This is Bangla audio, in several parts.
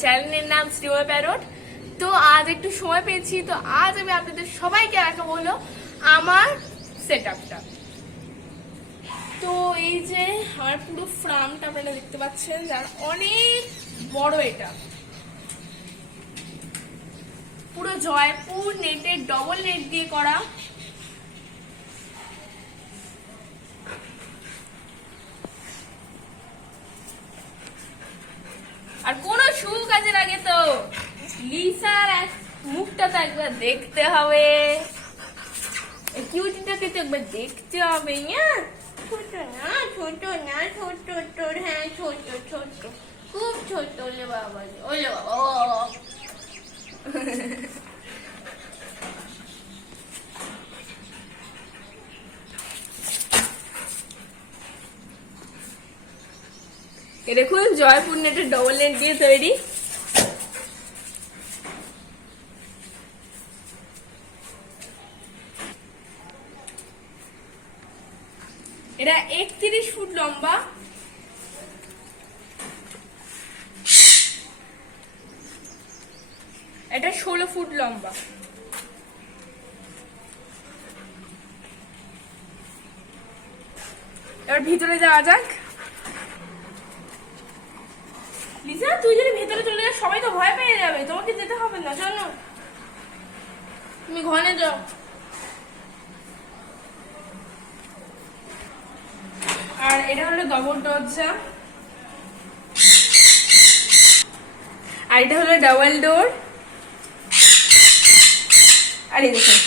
চ্যানেলের নাম শ্রীময় প্যারট। তো আজ একটু সময় পেয়েছি, তো আজ আমি আপনাদের সবাইকে দেখাবো হলো আমার সেটআপটা। তো এই যে আমার পুরো ফ্রামটা আপনারা দেখতে পাচ্ছেন, যার অনেক বড়, এটা পুরো জয়পুর নেটের ডবল নেট দিয়ে করা। আর কোন শু কাজের আগে তো লিসার মুখটা তো একবার দেখতে হবে, কিউটিটাকে তো একবার দেখতে হবে। ছোট না ছোট না ছোট ছোট, হ্যাঁ ছোট ছোট, খুব ছোট। ওলে বাবা, ওলে বাবা। দেখুন জয়পুর নেটের ডবল নেট দিয়ে তৈরি। এটা 31 ফুট লম্বা, এটা 16 ফুট লম্বা। এবার ভিতরে যাওয়া যাক। লিসা, তুই যদি ভেতরে চলে যাস সবাই তো ভয় পেয়ে যাবে, তোমাকে যেতে হবে না, চলো তুমি ঘরে যাও। আর এটা হলো ডবল দরজা, আর এটা হলো ডাবল ডোর। আর এই দেখুন,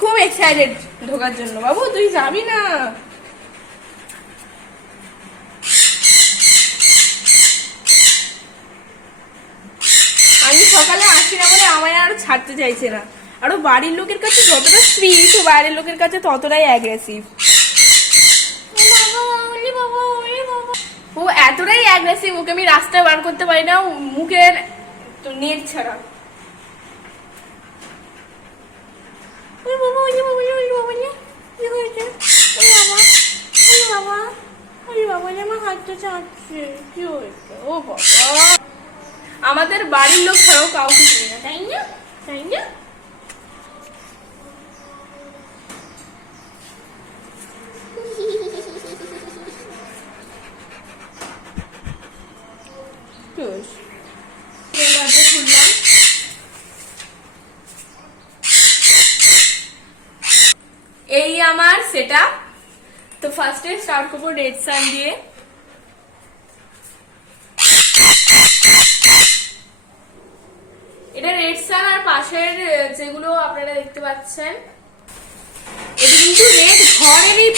খুব এক্সাইটেড ঢোকার জন্য। বাবু তুই যাবি না? আমি সকালে আসি না বলে আমায় আর ছাড়তে চাইছে না। আরো বাড়ির লোকের কাছে যতটা সুইট, বাইরের লোকের কাছে ততটাই অ্যাগ্রেসিভ। ও এতটাই অ্যাগ্রেসিভ, ওকে আমি রাস্তায় বার করতে পারি না মুখের তো নেট ছাড়া। আমাদের বাড়ির লোক ছাড়াও কাউকে চিনি না, তাই না? তাই না? এই আমার সেটআপ। তো ফার্স্টে স্টার্ট করবো রেড সান দিয়ে। এটা রেড সান, আর পাশের যেগুলো আপনারা দেখতে পাচ্ছেন এটা কিন্তু রেড ঘরেরই,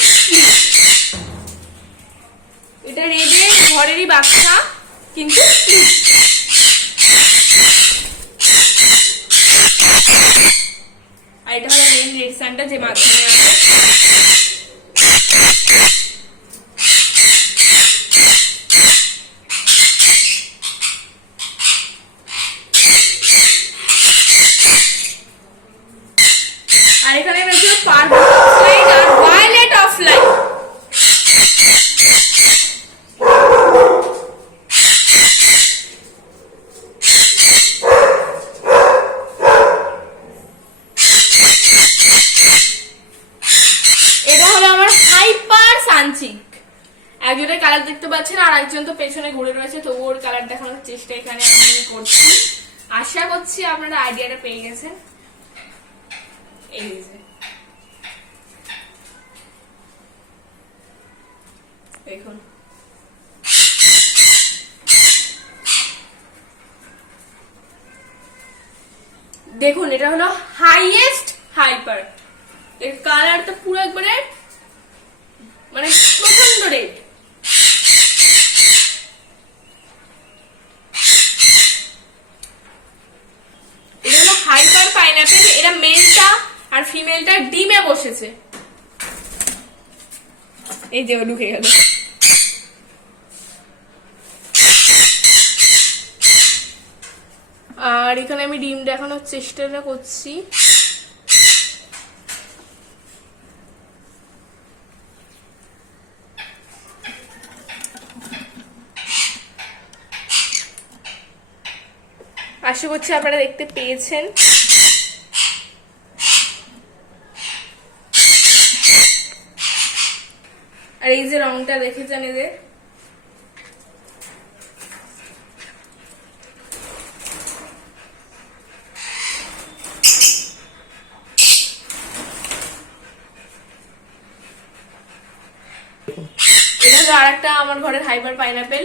এটা রেডের ঘরেরই বাক্সা কিন্তু। আর এটা হলো মেইন রেড সানটা যে মাঝখানে আছে। আর এখানে রয়েছে পার্পল লাইট আর ভায়োলেট অফ লাইট। একজনের কালার দেখতে পাচ্ছেন, আর একজন তো পেছনে ঘুরে রয়েছে, তো ওর কালার দেখানোর চেষ্টা এখানে আমি করছি। আশা করছি আপনারা আইডিয়াটা পেয়ে গেছেন। এই যে দেখুন, দেখুন এটা হলো হাইয়েস্ট হাইপার। এর কালারটা পুরো একবারে মানে প্রচন্ড রেড। এটা হলো হাইপার পাইনাপেল। এটা মেলটা আর ফিমেলটা ডিমে বসেছে। এই যে ঢুকে গেল। আর এখানে আমি ডিম দেখানোর চেষ্টাটা করছি। আশা করছি আপনারা দেখতে পেয়েছেন। আর এই যে রংটা দেখেছেন এদের, এটা হলো আরেকটা আমার ঘরের হাইপার পাইনাপেল।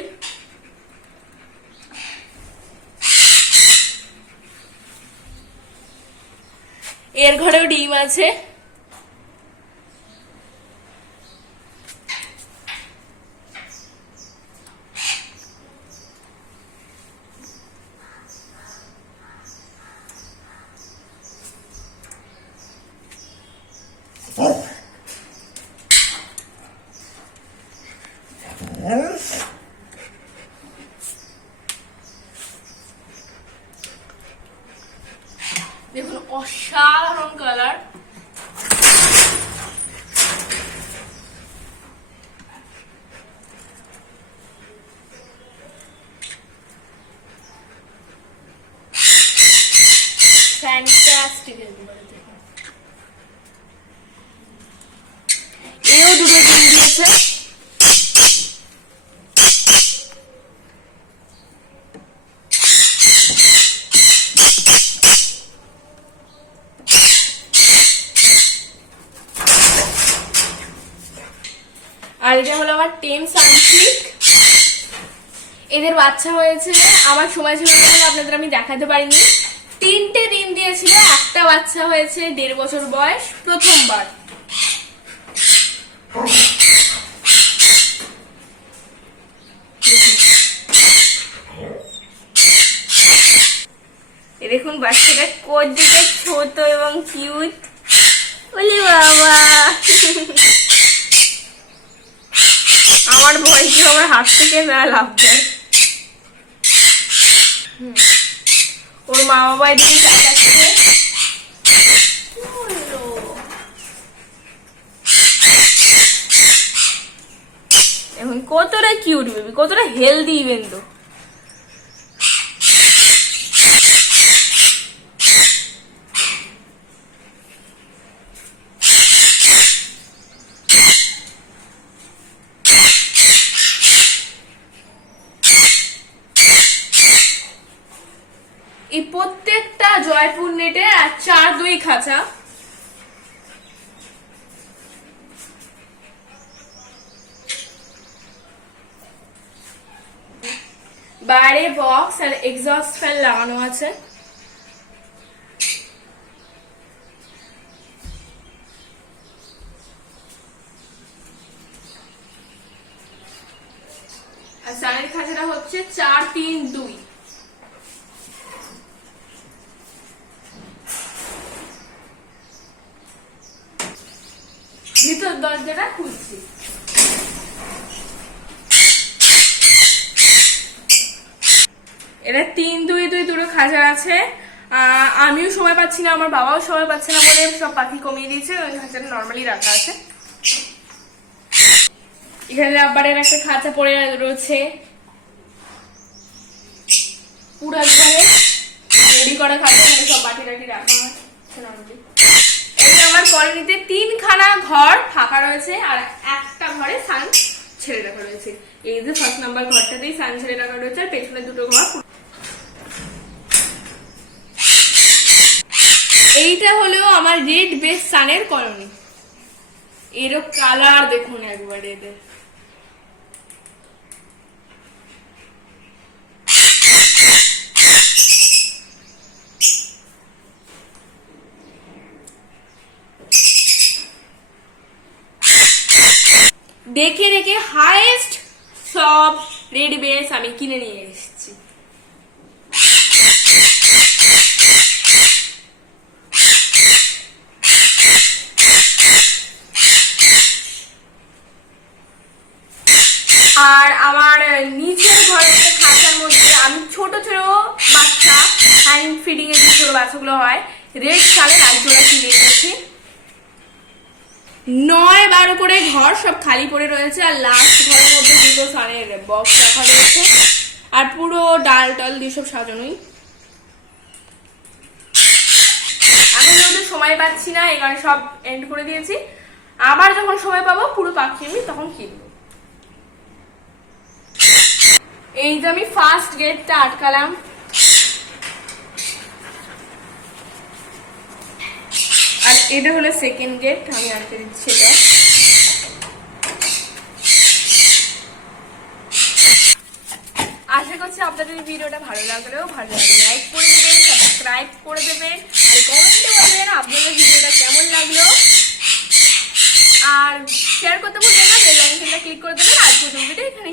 এর ঘরেও ডিম আছে। দেখুন অসাধারণ কালার। ফ্যান্টাস্টিক। এও দুটো ডিম দিয়েছে। আর এটা হলো আমার টেম সানসিল্ক। এদের বাচ্চা হয়েছে, আমার সময় ছিল না আপনাদের আমি দেখাতে পারিনি। 3টে ডিম দিয়েছিল, একটা বাচ্চা হয়েছে 1.5 বছর বয়স, প্রথমবার। দেখুন বাচ্চাটা কোনদিকে ছোট এবং কিউট। ওলে বাবা, আমার ভয় কি আমার হাত থেকে না লাভ দেয়। ওর মা বাবা এদিকে তাকাচ্ছে। এখন কতটা কিউট বেবি, কতটা হেলদি ইভেন তো। এই প্রত্যেকটা জয়পুর নেটে 4-2 খাঁচা। বাইরে বক্স আর এক্সস্ট ফ্যান লাগানো আছে। আর সানের খাঁচাটা হচ্ছে 4-3-2। ভিতর দরজাটা খুলছি। এটা 3-2-2 দুটো খাঁচা আছে। আমিও সময় পাচ্ছি না, আমার বাবাও সময় পাচ্ছে না বলে সব পাখি কমিয়ে দিয়েছে। ওই খাঁচাটা নর্মালি রাখা আছে। এখানে রাবারের একটা খাঁচা পড়ে রয়েছে, পুরো একবারে রেডি করা খাঁচা, সব বাটি টাটি রাখা হয়। এই আমার কলোনিতে 3খানা ঘর ফাঁকা রয়েছে আর একটা ঘরে সান ছেড়ে রাখা রয়েছে। এই যে ফার্স্ট নাম্বার ঘরটাতেই সান ছেড়ে রাখা রয়েছে, আর পেছনে দুটো ঘর। এইটা হলো আমার রেড বেস সানের কলোনি। এরও কালার দেখুন একবারে এদের। দেখে দেখে হাইয়েস্ট সব রেড বেস আমি কিনে নিয়ে এসেছি। আর আমার নিচের ঘরের খাঁচার মধ্যে আমি ছোট ছোট বাচ্চা হ্যান্ড ফিডিং এর যে ছোট বাচ্চাগুলো হয়, রেড সানের এক জোড়া কিনে এনেছি। 9-12 করে ঘর সব খালি পড়ে রয়েছে, আর লাস্ট ঘরের মধ্যে দুটো সানের বক্স রাখা রয়েছে, আর পুরো ডাল টাল দিয়ে সব সাজানোই। সময় পাচ্ছি না, এই কারণে সব এন্ড করে দিয়েছি। আবার যখন সময় পাবো পুরো পাখি আমি তখন কিনবো। এই যে আমি ফার্স্ট গেটটা আটকালাম, আর এটা হলো সেকেন্ড গেট, আমি আটকে দিচ্ছি এটা। আশা করছি আপনাদের ভিডিওটা ভালো লাগলেও লাইক করে দেবেন, সাবস্ক্রাইব করে দেবেন, আর কমেন্টে বলবেন আপনাদের ভিডিওটা কেমন লাগলো, আর শেয়ার করতে ভুলবেন না, বেল আইকনটা ক্লিক করে দেবেন। আর ভিডিওটা এখানে